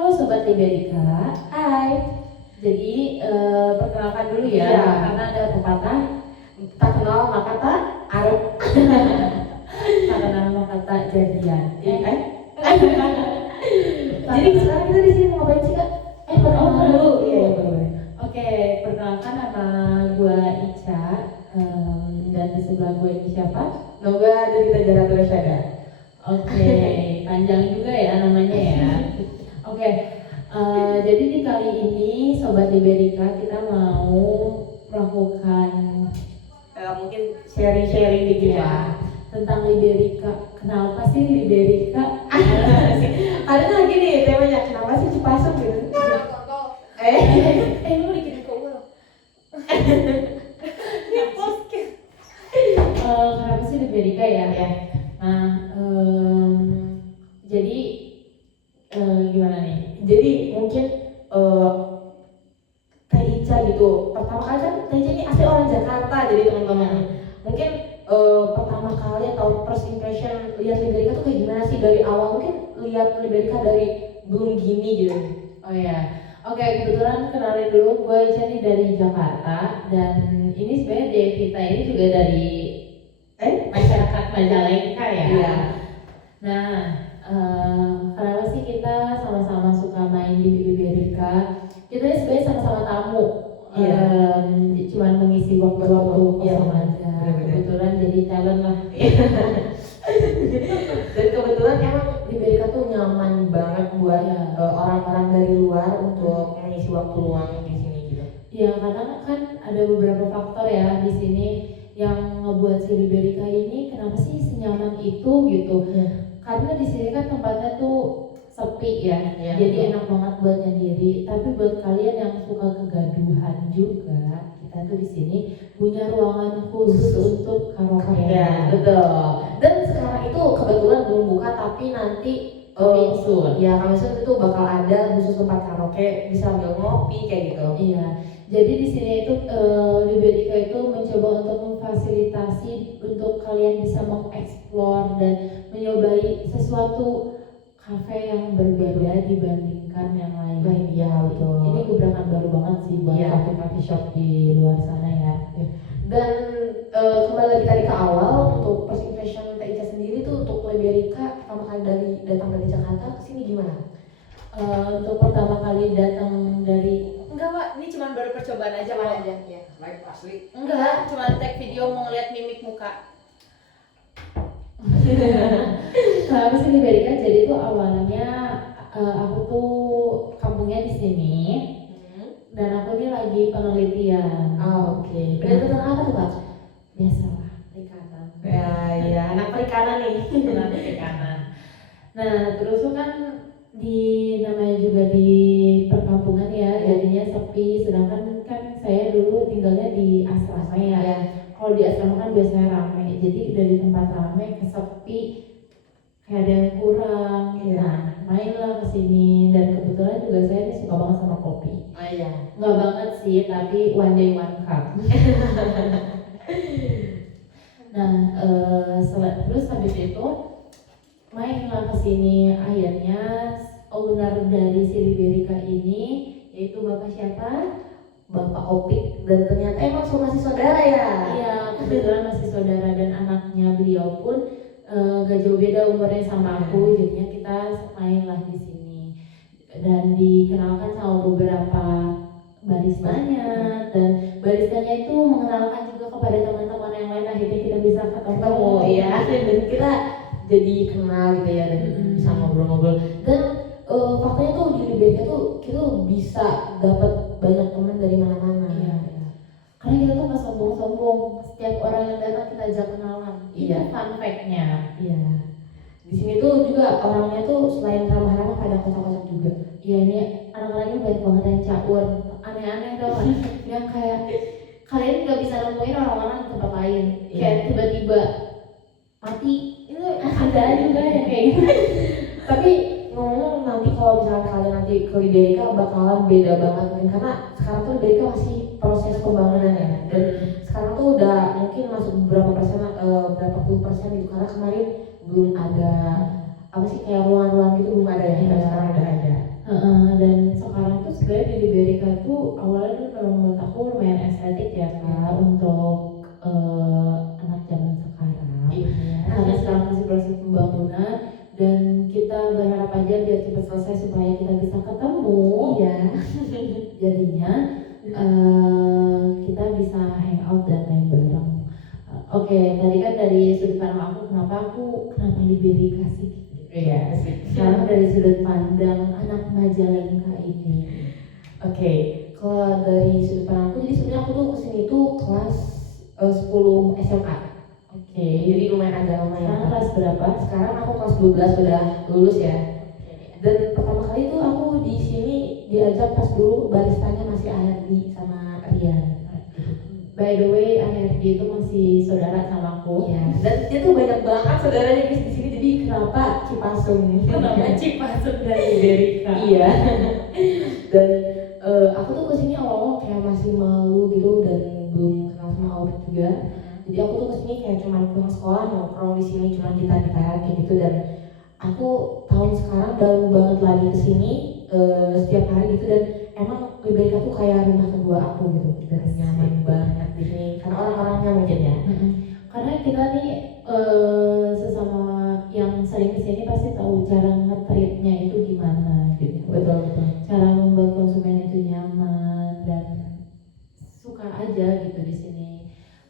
Halo Sobat Liberika, hai. Jadi perkenalkan dulu ya, Iya. karena ada pepatah Tak kenal maka tak arep. karena maka tak jadian. Jadi sekarang kita di sini mau ngapain sih, Kak? Perkenalan dulu. Iya, boleh. Oke, perkenalkan nama gue Ica, dan di sebelah gue ini siapa? Noga dari Tajara Tersyada. Oke, panjang juga ya namanya ya. Oke, jadi di kali ini Sobat Liberika kita mau melakukan Mungkin sharing-sharing dikit ya ya. tentang Liberika. Kenapa sih Liberika? Karena gini temanya, kenapa sih Cipasung gitu? Lu dikit ke ulo. Ini podcast. Kenapa sih Liberika ya? Ya. Nah, jadi gimana nih? Jadi mungkin Teh Ica gitu. Pertama kali kan Teh Ica ini asli orang Jakarta, jadi teman-teman mungkin pertama kali atau first impression lihat Liberika tuh kayak gimana sih dari awal? Mungkin lihat Liberika dari belum gini gitu. Oh ya, oke, kebetulan kenalin dulu, gue Ica nih dari Jakarta, dan ini sebenarnya Devita ini juga dari masyarakat Majalengka ya. Iya. Nah, kenapa sih kita sama-sama suka main di Liberika? Kita ini sebenarnya sama-sama tamu. Iya. Cuman mengisi waktu-waktu Iya, kosong aja. benar-benar. Kebetulan jadi talent lah. Dan kebetulan emang Liberika tuh nyaman banget buat Iya. orang-orang dari luar untuk mengisi waktu luang di sini gitu. Ya, karena kan ada beberapa faktor ya di sini yang ngebuat si Liberika ini kenapa sih senyaman itu gitu. Karena di sini kan tempatnya tuh sepi ya, Iya, jadi betul. enak banget buat nyendiri. Tapi buat kalian yang suka kegaduhan juga, kita tuh di sini punya ruangan khusus untuk karaoke. Ya, betul. Dan sekarang itu kebetulan belum buka, tapi nanti Coming soon. ya coming soon itu bakal ada khusus tempat karaoke, bisa sambil ngopi kayak gitu. Iya, jadi di sini itu Liberika itu mencoba untuk memfasilitasi untuk kalian bisa mengeksplor dan mencobai sesuatu kafe yang berbeda dibandingkan yang lain. Iya, betul. Ini gebrakan baru banget sih buat Iya. kafe-kafe shop di luar sana ya. Dan kembali lagi tadi ke awal, untuk first impression Teh Ica sendiri tuh untuk Liberika pertama kali datang dari Jakarta ke sini gimana? Untuk pertama kali datang dari Enggak, Pak, ini cuma baru percobaan aja, Pak. Ya. Live asli. Enggak, cuma tag video mau ngeliat mimik muka. kenapa sih Liberika? Jadi tuh awalnya aku tuh kampungnya di sini dan aku ini lagi penelitian. Oke. Penelitian apa tuh, Pak? Biasalah, perikanan. Ya, anak perikanan nih. Anak perikanan. Nah, terus tuh kan namanya juga di perkampungan ya, jadinya sepi. Sedangkan kan saya dulu tinggalnya di asrama ya. Kalau di asrama kan biasanya rame, jadi dari tempat rame ke sepi, kayak ada yang kurang. Nah, mainlah ke sini, dan kebetulan juga saya ini suka banget sama kopi. Iya. Nggak banget sih, tapi one day one cup. Nah, terus habis itu mainlah ke sini. Akhirnya owner dari si Liberika ini yaitu Bapak siapa? Bapak Opik, dan ternyata emang masih saudara ya? Iya, kebetulan masih saudara, dan anaknya beliau pun gak jauh beda umurnya sama aku. Jadinya kita main lah di sini dan dikenalkan sama beberapa baristanya, dan baristanya itu mengenalkan juga kepada teman-teman yang lain. Akhirnya kita bisa ketemu. Iya. Dan kita jadi kenal gitu ya, dan bisa ngobrol-ngobrol. Dan faktanya tuh di Liberika tuh kita bisa dapat banyak teman dari mana-mana. Iya. Karena kita tuh nggak sombong-sombong, setiap orang yang datang kita ajak kenalan. Iya. Itu fun fact-nya. Iya. Di sini tuh juga orangnya tuh selain ramah-ramah pada kocak-kocak juga. Iya, ini anak-anaknya banyak banget yang caur, aneh-aneh tau kan? Yang kayak kalian nggak bisa nemuin orang-orang di tempat lain. Iya. Kayak tiba-tiba mati, itu ada juga yang kayak gitu. Tapi ngomong nanti kalau misalnya kalian nanti ke Liberika bakalan beda banget kan, karena sekarang tuh Liberika masih proses pembangunan ya, dan sekarang tuh udah mungkin masuk berapa puluh persen gitu, karena kemarin belum ada apa sih kayak ruang-ruang gitu belum ada ya, dan sekarang udah ada. itu awalnya tuh memang menurut aku lumayan estetik ya Kak untuk anak zaman sekarang. Karena sekarang masih proses pembangunan dan kita berharap aja biar cepat selesai supaya kita bisa ketemu. Iya. Jadinya kita bisa hangout dan main bareng. Oke, tadi kan dari sudut pandang aku kenapa Liberika sih? Iya. Sekarang dari sudut pandang anak Majalengka ini. Oke, kalau dari sudut pandang aku, jadi sebenarnya aku tuh kesini tuh kelas 10 SMA. Oke. Jadi lumayan agak lama ya. Sekarang kelas berapa? Sekarang aku kelas 12 udah lulus ya. Dan pertama kali tuh aku di sini diajak pas dulu baristanya masih Ardi sama Rian. By the way, ARD itu masih saudara sama aku. Iya. Dan dia tuh banyak banget saudaranya guys di sini. Jadi kenapa Cipasung? Kenapa Cipasung dan Liberika? Iya. Dan aku tuh kesini awal kayak masih malu gitu dan belum kenal sama Aubit juga. Jadi aku tuh kesini kayak cuma pulang sekolah nongkrong di sini cuma kita kayak gitu. Dan aku tahun sekarang baru banget lagi kesini setiap hari gitu. Dan emang Liberika tuh kayak rumah kedua aku gitu. Dan nyaman banget di sini karena orang-orangnya mungkin ya. Karena kita nih sesama yang sering kesini pasti tahu cara nge-treatnya itu gimana gitu. Betul. Cara membuat konsumen itu nyaman dan suka aja gitu di sini.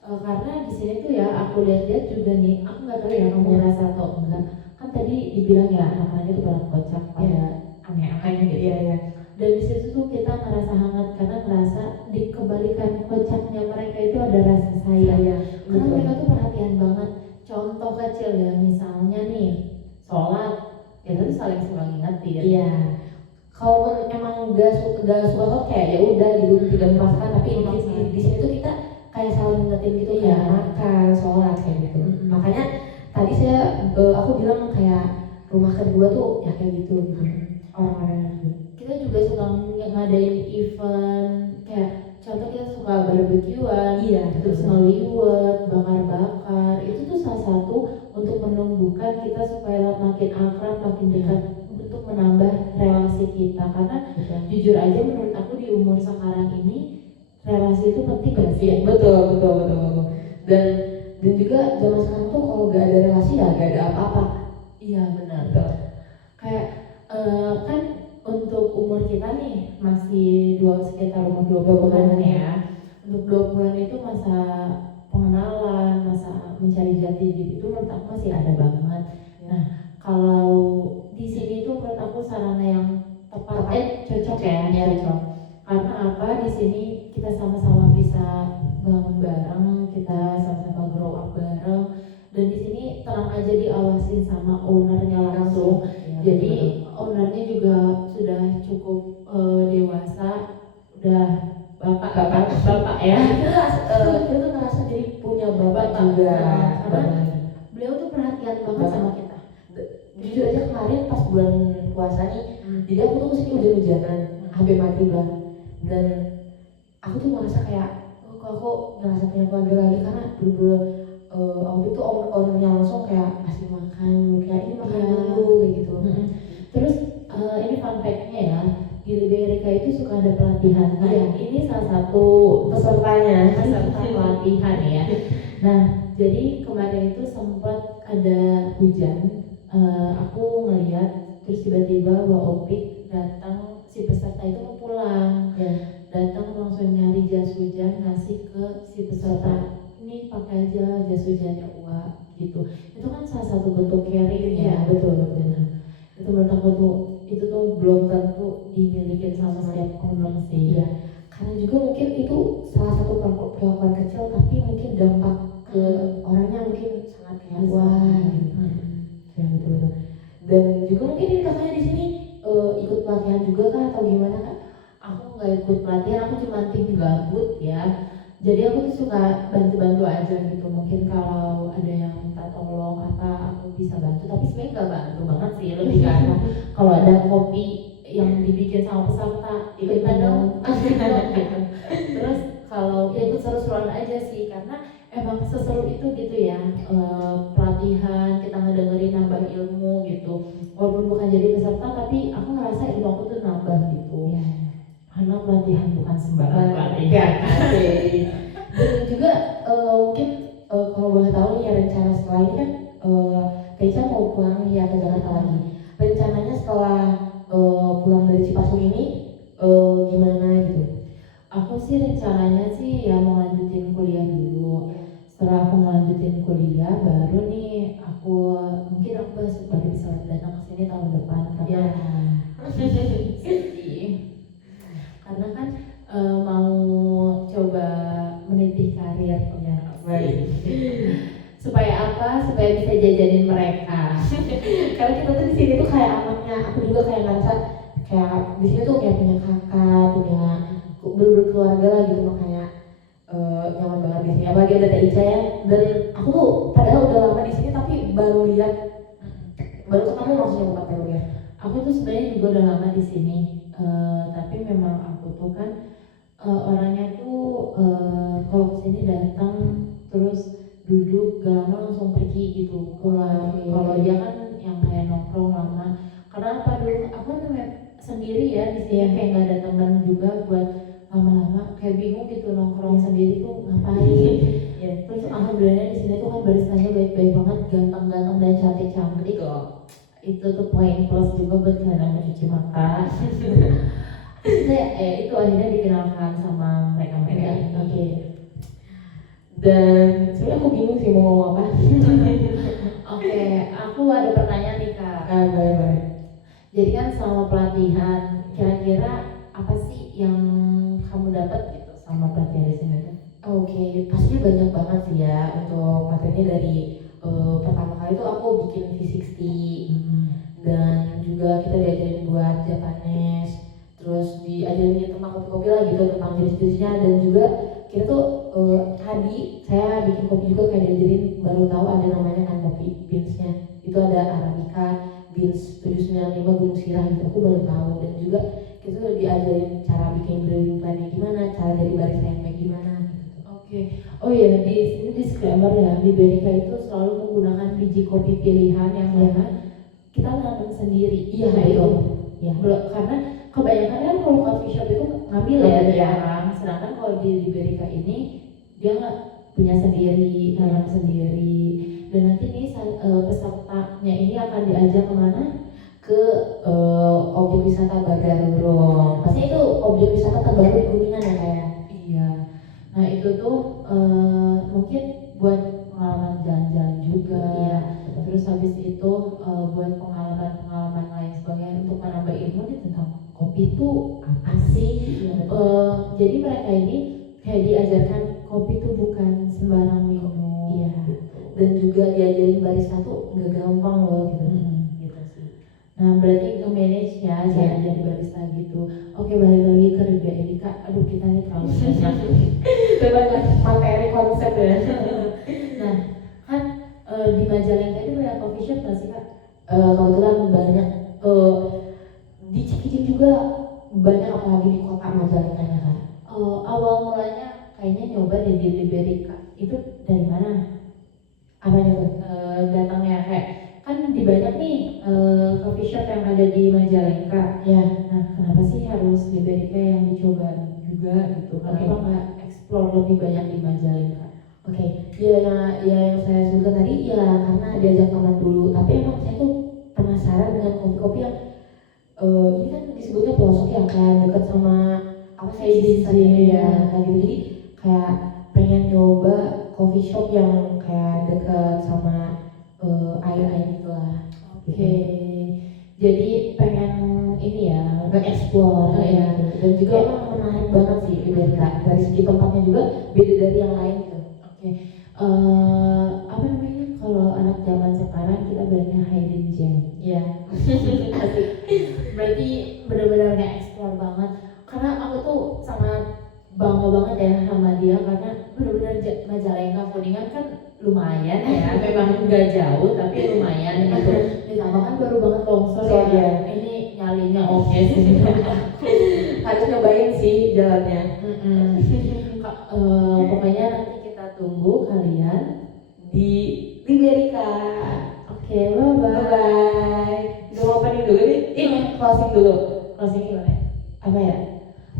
Karena di sini tuh ya aku lihat-lihat juga nih, aku nggak tahu ya kamu ngerasa atau enggak. Kan tadi dibilang ya namanya tuh pada kocak, pada aneh-aneh gitu. Iya. Dan di situ tuh kita ngerasa hangat karena ngerasa di kebalikan kocaknya mereka itu ada rasa sayang. Karena mereka tuh perhatian banget. Contoh kecil ya, misalnya nih sholat, kita tuh saling suka ngingetin. Iya. Kalaupun emang gak suka kok kayak ya udah gitu tidak memaksakan, tapi di sini tuh kita kayak saling ngingetin gitu kayak makan, sholat kayak gitu. Makanya tadi aku bilang kayak rumah kedua tuh ya kayak gitu. Orang-orang kita juga suka ngadain event kayak contoh kita suka barbekyuan, terus ngeliwet, bakar-bakar. Itu tuh salah satu untuk menumbuhkan kita supaya makin akrab, makin dekat untuk menambah relasi kita. Karena jujur aja menurut aku di umur sekarang ini relasi itu penting gak sih? Betul. Dan juga zaman sekarang tuh kalau gak ada relasi ya gak ada apa-apa. Iya benar. Kayak kan untuk umur kita nih masih sekitar umur 20 bulan ya. Untuk 20 bulan itu masa pengenalan, masa mencari jati diri itu menurut aku masih ada banget. Nah, kalau di sini tuh menurut aku sarana yang tepat cocok ya. Karena apa? Di sini kita sama-sama bisa bangun bareng, kita sama-sama grow up bareng. Dan di sini tenang aja diawasin sama ownernya langsung. Jadi ownernya juga sudah cukup dewasa, udah bapak ya. Kita tuh ngerasa jadi punya bapak juga. Karena beliau tuh perhatian banget sama kita. Jujur aja kemarin pas bulan puasa nih, jadi aku tuh kesini hujan-hujanan, hampir maghrib lah. Dan aku tuh ngerasa kayak, kok aku ngerasa punya keluarga lagi karena bener-bener waktu itu ownernya langsung kayak kasih makan, kayak ini makan dulu kayak gitu. Terus ini fun fact-nya ya, di Liberika itu suka ada pelatihan. Nah, ini salah satu peserta pelatihan ya. Nah, jadi kemarin itu sempat ada hujan. Aku ngeliat terus tiba-tiba Opik datang, si peserta itu mau pulang. Datang langsung nyari jas hujan ngasih ke si peserta. Ini pakai aja jas hujannya Uwa gitu. Itu kan salah satu bentuk caring ya. Betul. Itu menurut aku tuh itu tuh belum tentu dimiliki sama setiap owner sih. Karena juga mungkin itu salah satu perlakuan kecil tapi mungkin dampak ke orangnya mungkin sangat kayak wah gitu. Ya betul. Dan juga mungkin ini kakaknya di sini ikut pelatihan juga kah atau gimana kak? Aku nggak ikut pelatihan, aku cuma tim gabut ya. Jadi aku tuh suka bantu-bantu aja gitu. Mungkin kalau ada yang minta tolong apa aku bisa bantu. Tapi sebenarnya nggak bantu banget sih, lebih karena kalau ada kopi yang dibikin sama peserta ikutan dong gitu. Terus kalau ya ikut seru-seruan aja sih karena emang seseru itu gitu ya. Pelatihan kita ngedengerin nambah ilmu gitu. Walaupun bukan jadi peserta tapi aku ngerasa ilmu aku tuh nambah gitu. Karena pelatihan bukan ya kan. Dan juga mungkin kalau boleh tahu nih ya rencana setelah ini kan Keisha mau pulang nih ya ke Jakarta lagi. Rencananya setelah pulang dari Cipasung ini gimana gitu? Aku sih rencananya sih ya mau lanjutin kuliah dulu. Setelah aku melanjutin kuliah baru nih mungkin aku baru bisa datang ke sini tahun depan karena karena kan mau coba meniti karir ya. Baik. Supaya apa? Supaya bisa jajanin mereka. Karena kita tuh di sini tuh kayak anaknya, aku juga kayak ngerasa kayak di sini tuh kayak punya kakak, punya berkeluarga lah gitu, makanya nyaman banget di sini. Apalagi ada Teh Ica ya. Dan aku tuh padahal udah lama di sini tapi baru ketemu maksudnya bukan baru lihat. Aku tuh sebenarnya juga udah lama di sini, tapi memang aku tuh kan orangnya tuh kalau kesini datang terus duduk gak lama langsung pergi gitu pulang. Kalau dia kan yang kayak nongkrong lama. Karena apa dulu aku kan sendiri ya di sini kayak nggak ada teman juga buat lama-lama kayak bingung gitu nongkrong sendiri tuh ngapain. Ya terus alhamdulillah di sini tuh kan baristanya baik-baik banget, ganteng-ganteng dan cantik-cantik kok. Itu tuh poin plus juga buat kalian mencuci mata. Itu akhirnya dikenalkan sama mereka-mereka. Oke. Dan sebenarnya aku bingung sih mau ngomong apa. Oke, aku ada pertanyaan nih Kak. Boleh. Jadi kan selama pelatihan, kira-kira apa sih yang kamu dapat gitu sama pelatihan di sini tuh? Oke, pastinya banyak banget sih ya untuk materinya dari pertama kali tuh aku bikin V60 dan juga kita diajarin buat Japanese, terus diajarin tentang kopi-kopi lah gitu, tentang jenis-jenisnya, dan juga kita tuh tadi saya bikin kopi juga kayak diajarin, baru tahu ada namanya kan kopi beansnya, itu ada Arabica beans 795 Gunung Sirah gitu, aku baru tahu. Dan juga kita tuh diajarin cara bikin brewing plan-nya gimana, cara jadi barista yang kayak gimana gitu. Oke. Oh iya, di sini disclaimer ya, Liberica itu selalu menggunakan biji kopi pilihan yang mana kita nanam sendiri. Iya, nah, itu. Ya. Karena kebanyakan kan kalau coffee shop itu ngambil ya dari orang, sedangkan kalau di Liberica ini dia nggak punya sendiri, nanam sendiri. Dan nanti nih pesertanya ini akan diajak kemana? Ke objek wisata Bagarurung. Pasti itu objek wisata terbaru di Kuningan ya kayak. Iya. Nah itu tuh mungkin buat pengalaman jalan-jalan juga. Iya. Terus habis itu buat pengalaman lain sebagainya untuk menambah ilmu nih tentang kopi itu apa sih? Iya. Jadi mereka ini kayak diajarkan kopi itu bukan sembarang minum. Iya. Dan juga diajarin barista tuh nggak gampang loh gitu. Gitu sih. Nah berarti nge-manage ya jadi barista gitu. Oke, balik lagi ke Liberica. Aduh kita nih terlalu banyak. Banyak materi konsep ya. Nah kan di Majalengka itu banyak coffee shop nggak sih Kak? Kebetulan banyak di Cikijing juga banyak, apalagi di kota Majalengka kan. Awal mulanya kayaknya nyoba deh di Liberica. Itu dari mana? Apa itu? Datangnya kayak kan di banyak nih coffee shop yang ada di Majalengka. Ya. Nah kenapa sih harus Liberica yang dicoba juga gitu? Kenapa nggak explore lebih banyak di Majalengka? Oke, ya yang saya sebutkan tadi ya karena diajak teman dulu. Tapi emang saya tuh penasaran dengan kopi-kopi yang ini kan disebutnya pelosok ya, kayak dekat sama apa sih ya kayak gitu. Jadi kayak pengen nyoba coffee shop yang kayak dekat sama air gitu lah. Oke. Jadi pengen ini ya nge-explore ya. Dan juga emang menarik banget sih Liberica. Dari segi tempatnya juga beda dari yang lain gitu. Oke. Apa namanya kalau anak zaman sekarang kita bilangnya hidden gem. Iya. Berarti benar-benar nge-explore banget. Karena aku tuh sangat bangga banget ya sama dia karena benar-benar Majalengka Kuningan kan lumayan ya, memang nggak jauh tapi lumayan gitu. Ditambah kan baru banget longsor ya. Ini nyalinya oke sih. Harus nyobain sih jalannya. Pokoknya nanti kita tunggu kalian Di Liberica. Oke, bye-bye. Udah opening dulu nih. Closing dulu. Closing gimana? Apa ya?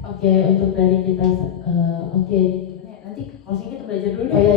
Oke, untuk dari kita jadi Nanti closing kita belajar dulu deh. oh iya